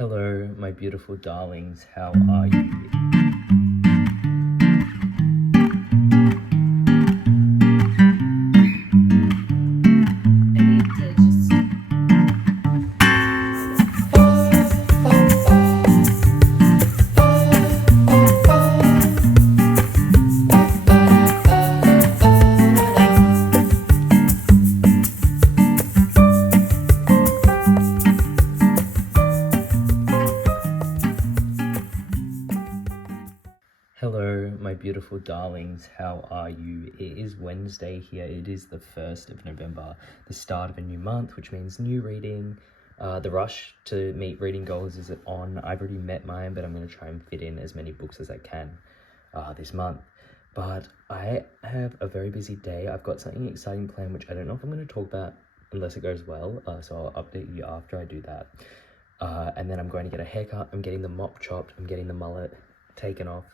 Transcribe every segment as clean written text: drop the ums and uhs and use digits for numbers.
Hello, my beautiful darlings, how are you? Hello, my beautiful darlings, how are you? It is Wednesday here, it is the 1st of November, the start of a new month, which means new reading. The rush to meet reading goals is on. I've already met mine, but I'm going to try and fit in as many books as I can this month. But I have a very busy day. I've got something exciting planned, which I don't know if I'm going to talk about unless it goes well, so I'll update you after I do that. And then I'm going to get a haircut, I'm getting the mop chopped, I'm getting the mullet taken off.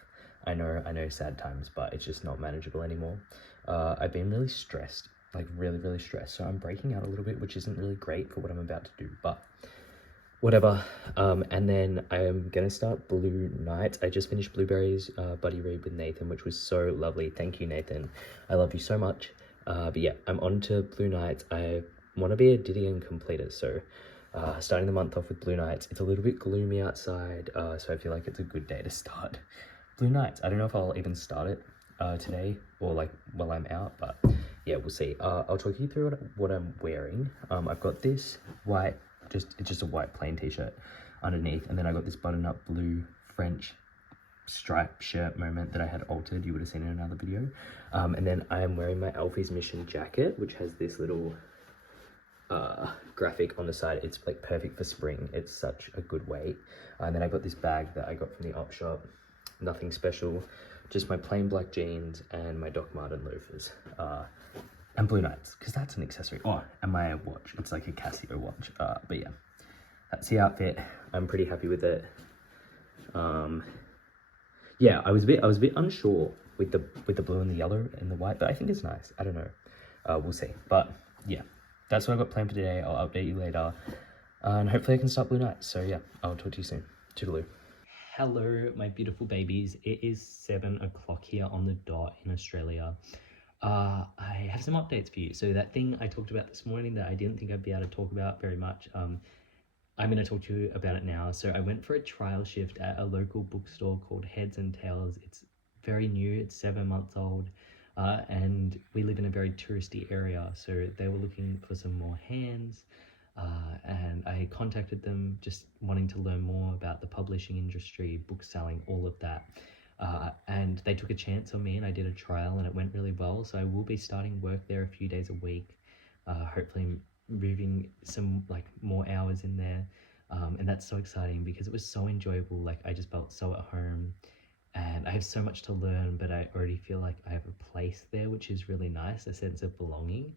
I know, sad times, but it's just not manageable anymore. I've been really stressed, like really stressed. So I'm breaking out a little bit, which isn't really great for what I'm about to do, but whatever. And then I am gonna start Blue Nights. I just finished Blueberries buddy read with Nathan, which was so lovely. Thank you, Nathan. I love you so much. But yeah, I'm on to Blue Nights. I want to be a Didion completer, so starting the month off with Blue Nights. It's a little bit gloomy outside, so I feel like it's a good day to start Blue Nights. I don't know if I'll even start it today or like while I'm out, but yeah, we'll see. I'll talk you through what I'm wearing. I've got this white, it's just a white plain t-shirt underneath, and then I got this button-up blue French striped shirt moment that I had altered. You would have seen in another video. And then I am wearing my Alfie's Mission jacket, which has this little graphic on the side. It's like perfect for spring. It's such a good weight. And then I got this bag that I got from the op shop. Nothing special, just my plain black jeans and my Doc Marten loafers, and Blue Nights, because that's an accessory. Oh, and my watch. It's like a Casio watch. But yeah, that's the outfit. I'm pretty happy with it. Yeah, I was a bit unsure with the blue and the yellow and the white, but I think it's nice. I don't know. We'll see. But yeah, that's what I got planned for today. I'll update you later, and hopefully I can start Blue Nights. So yeah, I'll talk to you soon. Toodaloo. Hello, my beautiful babies. It is 7 o'clock here on the dot in Australia. I have some updates for you. So that thing I talked about this morning that I didn't think I'd be able to talk about very much, I'm going to talk to you about it now. So I went for a trial shift at a local bookstore called Heads and Tails. It's very new, it's 7 months old, and we live in a very touristy area. So they were looking for some more hands. And I contacted them just wanting to learn more about the publishing industry, book selling, all of that. And they took a chance on me and I did a trial and it went really well. So I will be starting work there a few days a week, hopefully moving some like more hours in there. And that's so exciting because it was so enjoyable. Like I just felt so at home and I have so much to learn, but I already feel like I have a place there, which is really nice, a sense of belonging.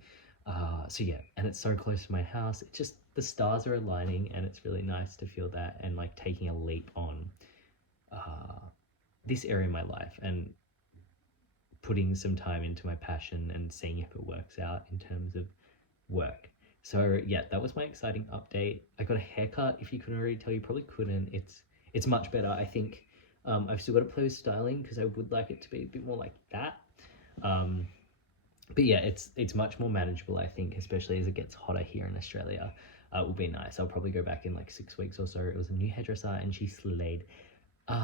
So yeah, and it's so close to my house. It's just the stars are aligning and it's really nice to feel that and like taking a leap on this area of my life and putting some time into my passion and seeing if it works out in terms of work. So yeah, that was my exciting update. I got a haircut. If you couldn't already tell, you probably couldn't. It's much better. I think I've still got to play with styling because I would like it to be a bit more like that. But yeah, it's much more manageable, I think, especially as it gets hotter here in Australia. It will be nice. I'll probably go back in like 6 weeks or so. It was a new hairdresser and she slayed.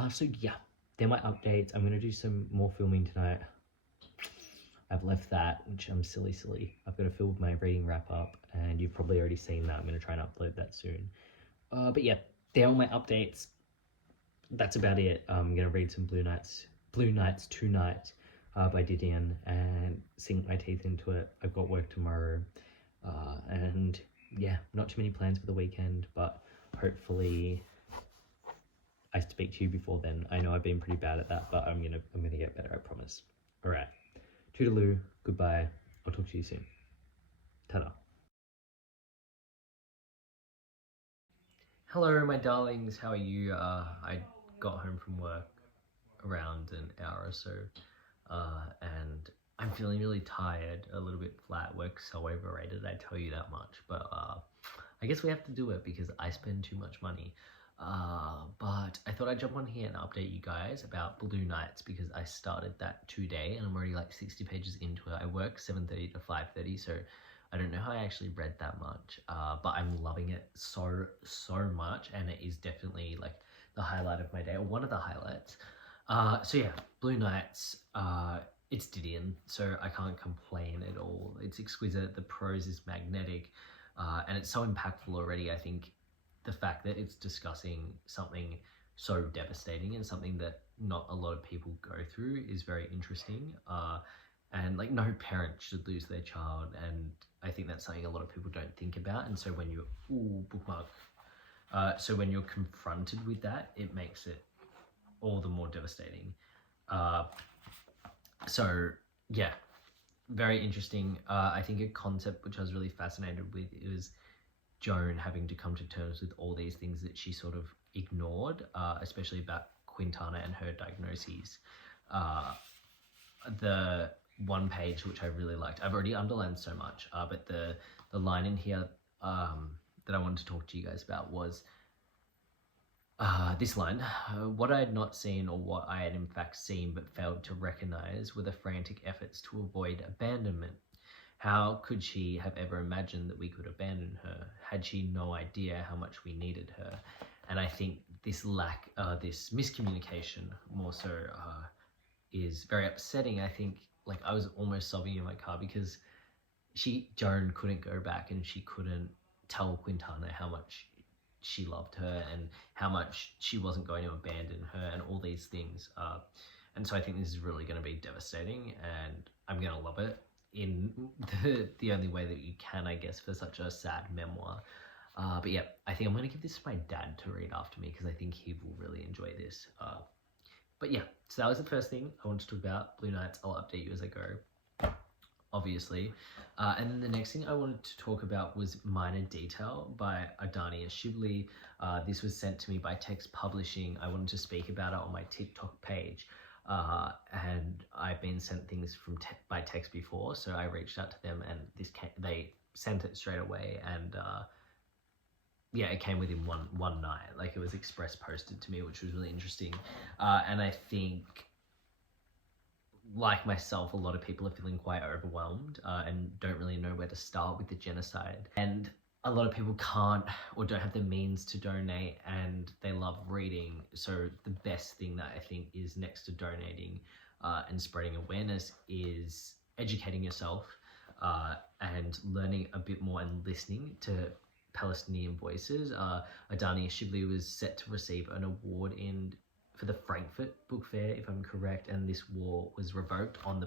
So yeah, they're my updates. I'm going to do some more filming tonight. I've left that, which I'm silly. I've got to film my reading wrap up and you've probably already seen that. I'm going to try and upload that soon. But yeah, they're all my updates. That's about it. I'm going to read some Blue Nights tonight. By Didion and sink my teeth into it. I've got work tomorrow, and yeah, not too many plans for the weekend, but hopefully I speak to you before then. I know I've been pretty bad at that, but I'm gonna get better, I promise. All right, toodaloo, goodbye. I'll talk to you soon. Ta-da. Hello, my darlings. How are you? I got home from work around an hour or so. And I'm feeling really tired, a little bit flat. Work's so overrated, I tell you that much. But I guess we have to do it because I spend too much money. But I thought I'd jump on here and update you guys about Blue Nights because I started that today and I'm already like 60 pages into it. I work 7:30 to 5:30, so I don't know how I actually read that much, but I'm loving it so much, and it is definitely like the highlight of my day, or one of the highlights. So yeah, Blue Nights, it's Didion, so I can't complain at all. It's exquisite, the prose is magnetic, and it's so impactful already. I think the fact that it's discussing something so devastating and something that not a lot of people go through is very interesting. And like no parent should lose their child, and I think that's something a lot of people don't think about. And so when you bookmark, so when you're confronted with that, it makes it all the more devastating. So yeah, very interesting. I think a concept which I was really fascinated with is Joan having to come to terms with all these things that she sort of ignored, especially about Quintana and her diagnoses. The one page which I really liked, I've already underlined so much, but the line in here that I wanted to talk to you guys about was this line: what I had not seen, or what I had in fact seen but failed to recognize, were the frantic efforts to avoid abandonment. How could she have ever imagined that we could abandon her? Had she no idea how much we needed her? And I think this lack, this miscommunication more so, is very upsetting. I think like I was almost sobbing in my car because Joan couldn't go back and she couldn't tell Quintana how much she loved her and how much she wasn't going to abandon her and all these things. And so I think this is really going to be devastating, and I'm going to love it in the only way that you can, I guess, for such a sad memoir. But yeah, I think I'm going to give this to my dad to read after me because I think he will really enjoy this. But yeah, so that was the first thing I wanted to talk about, Blue Nights. I'll update you as I go, obviously. And then the next thing I wanted to talk about was Minor Detail by Adania Shibli. This was sent to me by Text Publishing. I wanted to speak about it on my TikTok page. And I've been sent things from by text before, so I reached out to them, and they sent it straight away, and yeah, it came within one night. Like it was express posted to me, which was really interesting. And I think, like myself, a lot of people are feeling quite overwhelmed and don't really know where to start with the genocide. And a lot of people can't or don't have the means to donate, and they love reading. So the best thing that I think is, next to donating and spreading awareness, is educating yourself and learning a bit more and listening to Palestinian voices. Adania Shibli was set to receive an award for the Frankfurt Book Fair, if I'm correct, and this war was revoked on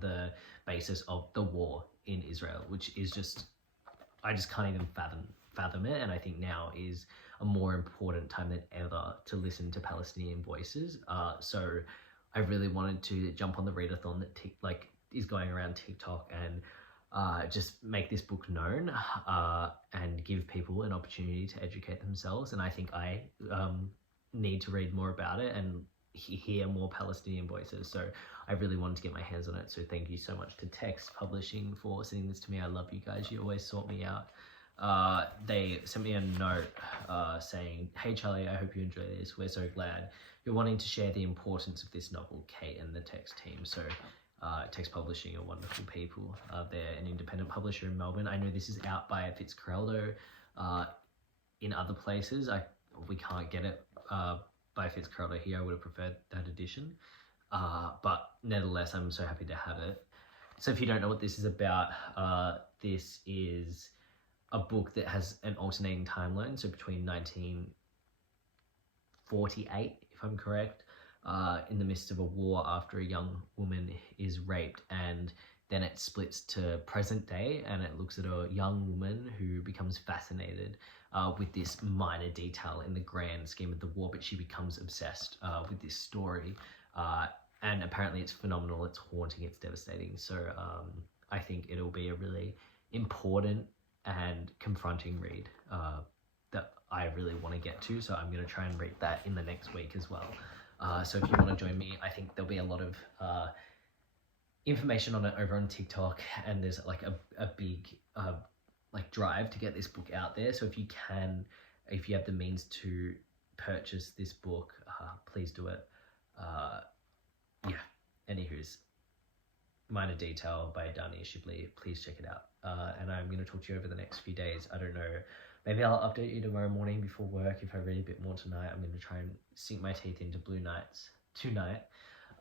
the basis of the war in Israel, which is just, I just can't even fathom it. And I think now is a more important time than ever to listen to Palestinian voices. So I really wanted to jump on the readathon that is going around TikTok and just make this book known and give people an opportunity to educate themselves. And I think I need to read more about it and hear more Palestinian voices. So I really wanted to get my hands on it. So thank you so much to Text Publishing for sending this to me. I love you guys. You always sort me out. They sent me a note saying, "Hey Charlie, I hope you enjoy this. We're so glad you're wanting to share the importance of this novel, Kate and the Text team." So Text Publishing are wonderful people. They're an independent publisher in Melbourne. I know this is out by Fitzcarraldo. In other places, we can't get it by Fitzcarraldo here. I would have preferred that edition. But nevertheless, I'm so happy to have it. So if you don't know what this is about, this is a book that has an alternating timeline. So between 1948, if I'm correct, in the midst of a war after a young woman is raped, and then it splits to present day, and it looks at a young woman who becomes fascinated with this minor detail in the grand scheme of the war, but she becomes obsessed with this story. And apparently it's phenomenal, it's haunting, it's devastating. So I think it'll be a really important and confronting read that I really want to get to. So I'm going to try and read that in the next week as well. So if you want to join me, I think there'll be a lot of information on it over on TikTok, and there's like a big drive to get this book out there. So if you have the means to purchase this book, please do it. Yeah, anywho's Minor Detail by Dani Shibley. Please check it out. And I'm going to talk to you over the next few days. I don't know. Maybe I'll update you tomorrow morning before work. If I read a bit more tonight, I'm going to try and sink my teeth into Blue Nights tonight.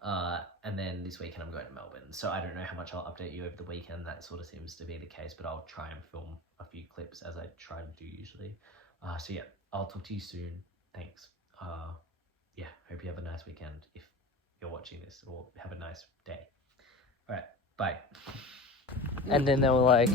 And then this weekend I'm going to Melbourne. So I don't know how much I'll update you over the weekend. That sort of seems to be the case, but I'll try and film a few clips as I try to do usually. So yeah, I'll talk to you soon. Thanks. Yeah, hope you have a nice weekend if you're watching this, or have a nice day. All right, bye. And then they were like...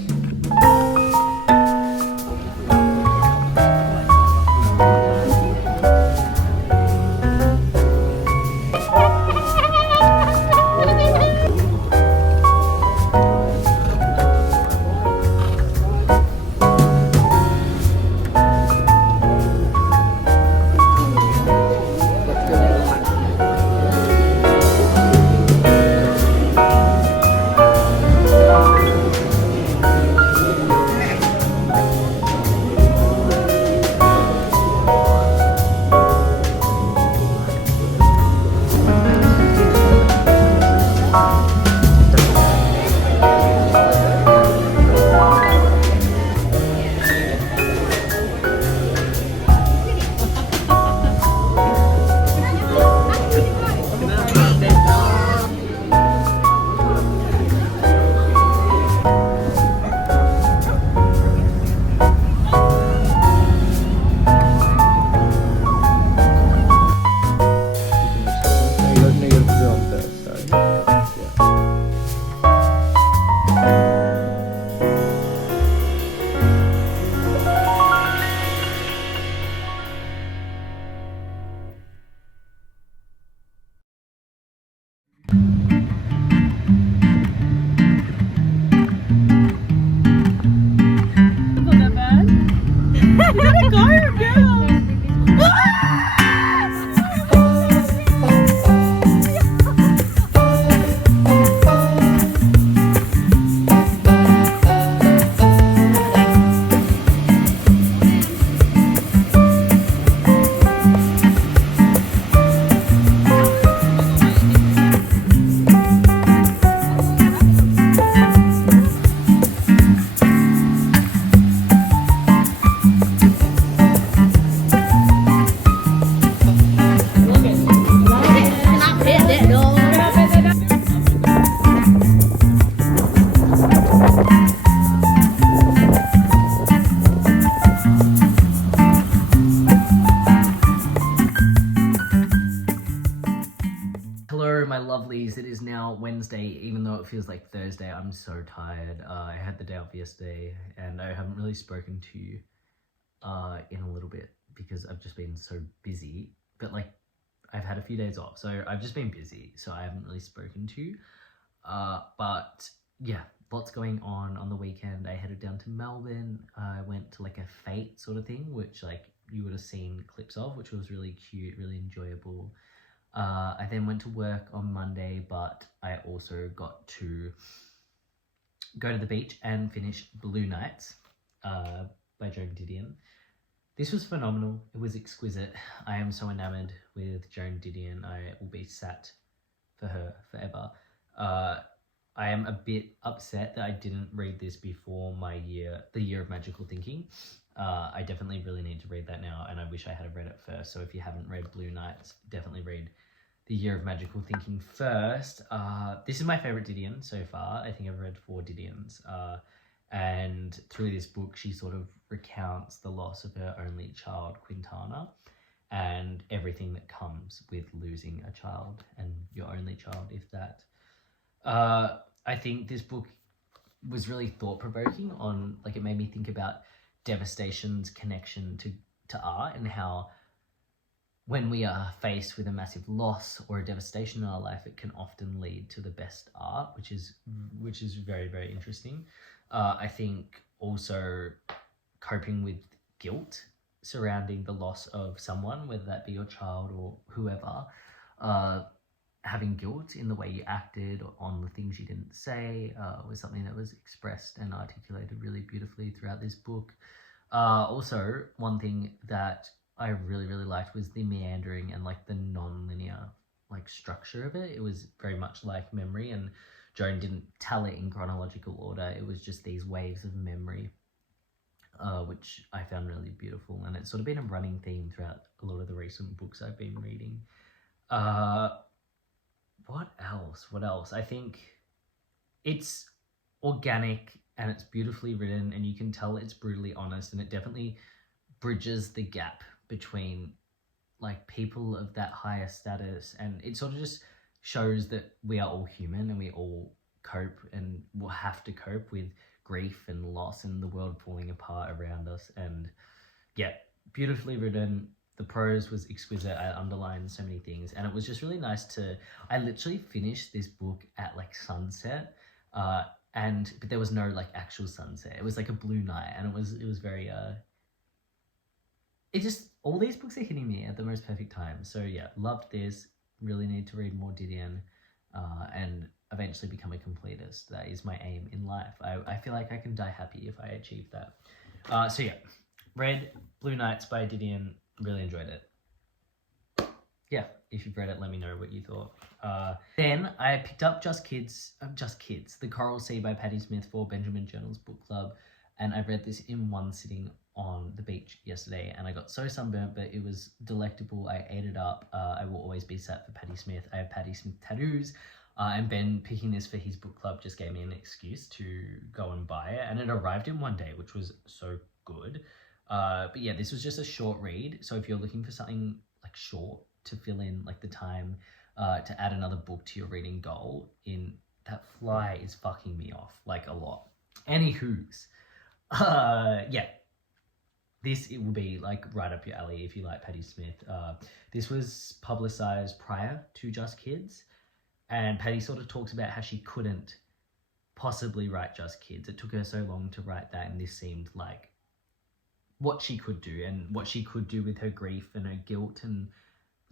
Hello, my lovelies. It is now Wednesday, even though it feels like Thursday. I'm so tired. I had the day off yesterday, and I haven't really spoken to you in a little bit because I've just been so busy. But like, I've had a few days off, so I've just been busy, so I haven't really spoken to you. But yeah, lots going on the weekend. I headed down to Melbourne. I went to like a fete sort of thing, which like you would have seen clips of, which was really cute, really enjoyable. I then went to work on Monday, but I also got to go to the beach and finish Blue Nights by Joan Didion. This was phenomenal. It was exquisite. I am so enamored with Joan Didion. I will be sat for her forever. I am a bit upset that I didn't read this before the Year of Magical Thinking. I definitely really need to read that now, and I wish I had read it first. So if you haven't read Blue Nights, definitely read The Year of Magical Thinking first. This is my favorite Didion so far. I think I've read 4 Didions. And through this book, she sort of recounts the loss of her only child, Quintana, and everything that comes with losing a child, and your only child, if that. I think this book was really thought-provoking on, like, it made me think about devastation's connection to art, and how when we are faced with a massive loss or a devastation in our life, it can often lead to the best art, which is very, very interesting. I think also coping with guilt surrounding the loss of someone, whether that be your child or whoever, having guilt in the way you acted on the things you didn't say was something that was expressed and articulated really beautifully throughout this book. Also, one thing that I really, really liked was the meandering and like the non-linear like structure of it. It was very much like memory, and Joan didn't tell it in chronological order. It was just these waves of memory, which I found really beautiful. And it's sort of been a running theme throughout a lot of the recent books I've been reading. What else? What else? I think it's organic and it's beautifully written, and you can tell it's brutally honest, and it definitely bridges the gap between like people of that higher status, and it sort of just shows that we are all human and we all cope and will have to cope with grief and loss and the world falling apart around us. And yeah, beautifully written. The prose was exquisite. I underlined so many things, and it was just really nice to. I literally finished this book at like sunset, but there was no like actual sunset. It was like a blue night, and it was very It just all these books are hitting me at the most perfect time. So yeah, loved this. Really need to read more Didion, and eventually become a completist. That is my aim in life. I feel like I can die happy if I achieve that. So yeah, read Blue Nights by Didion. Really enjoyed it. Yeah, if you've read it, let me know what you thought. Then I picked up Just Kids, The Coral Sea by Patti Smith for Benjamin Journal's book club, and I read this in one sitting on the beach yesterday, and I got so sunburnt, but it was delectable. I ate it up. I will always be set for Patti Smith. I have Patti Smith tattoos, and Ben picking this for his book club just gave me an excuse to go and buy it, and it arrived in one day, which was so good. But yeah, this was just a short read, so if you're looking for something like short to fill in like the time to add another book to your reading goal, in that fly is fucking me off like a lot. Anywho's, yeah, it will be like right up your alley if you like Patti Smith. This was publicized prior to Just Kids, and Patti sort of talks about how she couldn't possibly write Just Kids. It took her so long to write that, and this seemed like what she could do, and what she could do with her grief and her guilt and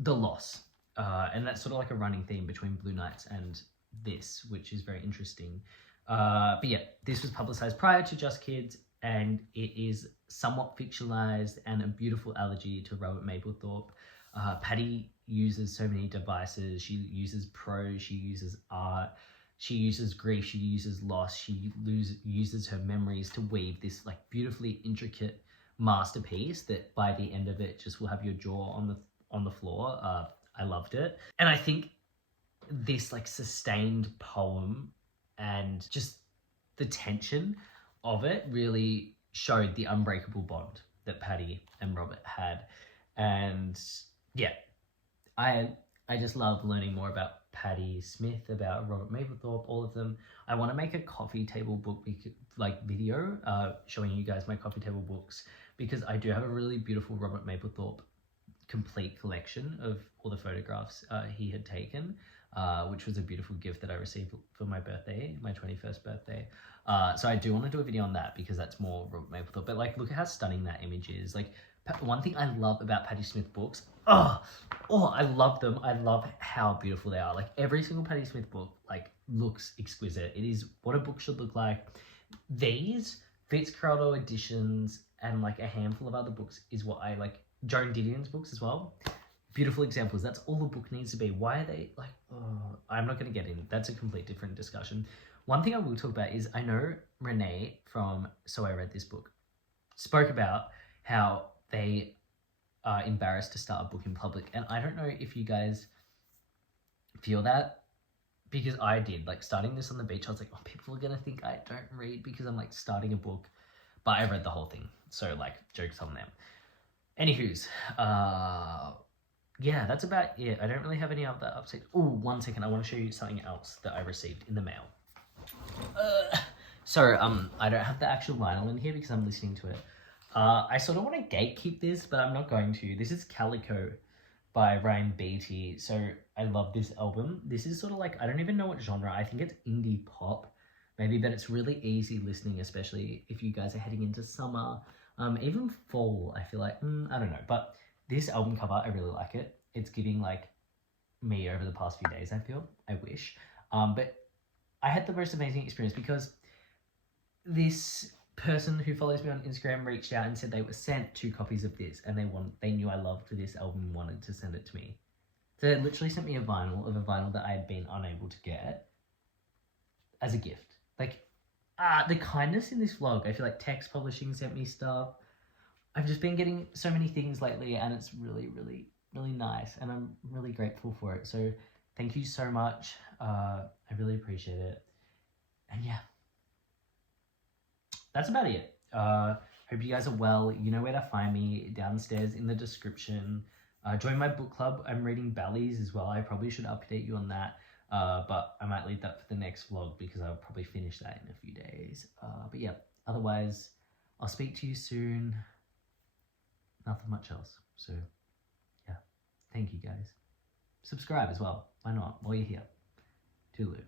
the loss. And that's sort of like a running theme between Blue Nights and this, which is very interesting. But yeah, this was publicized prior to Just Kids, and it is somewhat fictionalized and a beautiful elegy to Robert Mapplethorpe. Patti uses so many devices. She uses prose, she uses art, she uses grief, she uses loss, she uses her memories to weave this like beautifully intricate masterpiece that by the end of it just will have your jaw on the floor. I loved it, and I think this like sustained poem and just the tension of it really showed the unbreakable bond that Patti and Robert had. And yeah, I just love learning more about Patti Smith, about Robert Mapplethorpe, all of them. I want to make a coffee table book like video showing you guys my coffee table books, because I do have a really beautiful Robert Mapplethorpe complete collection of all the photographs he had taken, which was a beautiful gift that I received for my birthday, my 21st birthday. So I do want to do a video on that, because that's more Robert Mapplethorpe. But like, look at how stunning that image is. Like, one thing I love about Patti Smith books, I love them. I love how beautiful they are. Like, every single Patti Smith book like looks exquisite. It is what a book should look like. These Fitzcarraldo editions and like a handful of other books is what I like. Joan Didion's books as well. Beautiful examples. That's all the book needs to be. Why are they like, I'm not going to get in. That's a complete different discussion. One thing I will talk about is, I know Renee from So I Read This Book spoke about how they are embarrassed to start a book in public. And I don't know if you guys feel that, because I did. Like, starting this on the beach, I was like, oh, people are going to think I don't read because I'm like starting a book. But I read the whole thing. So like, joke's on them. Anywho's, yeah, that's about it. I don't really have any other updates. Oh, 1 second. I want to show you something else that I received in the mail. I don't have the actual vinyl in here because I'm listening to it. I sort of want to gatekeep this, but I'm not going to. This is Calico by Ryan Beatty. So I love this album. This is sort of like, I don't even know what genre. I think it's indie pop, maybe, but it's really easy listening, especially if you guys are heading into summer. Even fall, I feel like, I don't know. But this album cover, I really like it. It's giving like me over the past few days, I feel. I wish. But I had the most amazing experience, because this person who follows me on Instagram reached out and said they were sent 2 copies of this, and they knew I loved this album and wanted to send it to me. So they literally sent me a vinyl that I had been unable to get as a gift. Like, the kindness in this vlog. I feel like Text Publishing sent me stuff. I've just been getting so many things lately, and it's really, really, really nice, and I'm really grateful for it. So thank you so much. I really appreciate it. And yeah, that's about it. Hope you guys are well. You know where to find me, downstairs in the description. Join my book club. I'm reading Bally's as well. I probably should update you on that. But I might leave that for the next vlog because I'll probably finish that in a few days. But yeah, otherwise, I'll speak to you soon. Nothing much else. So yeah, thank you guys. Subscribe as well. Why not? While you're here. Toodaloo.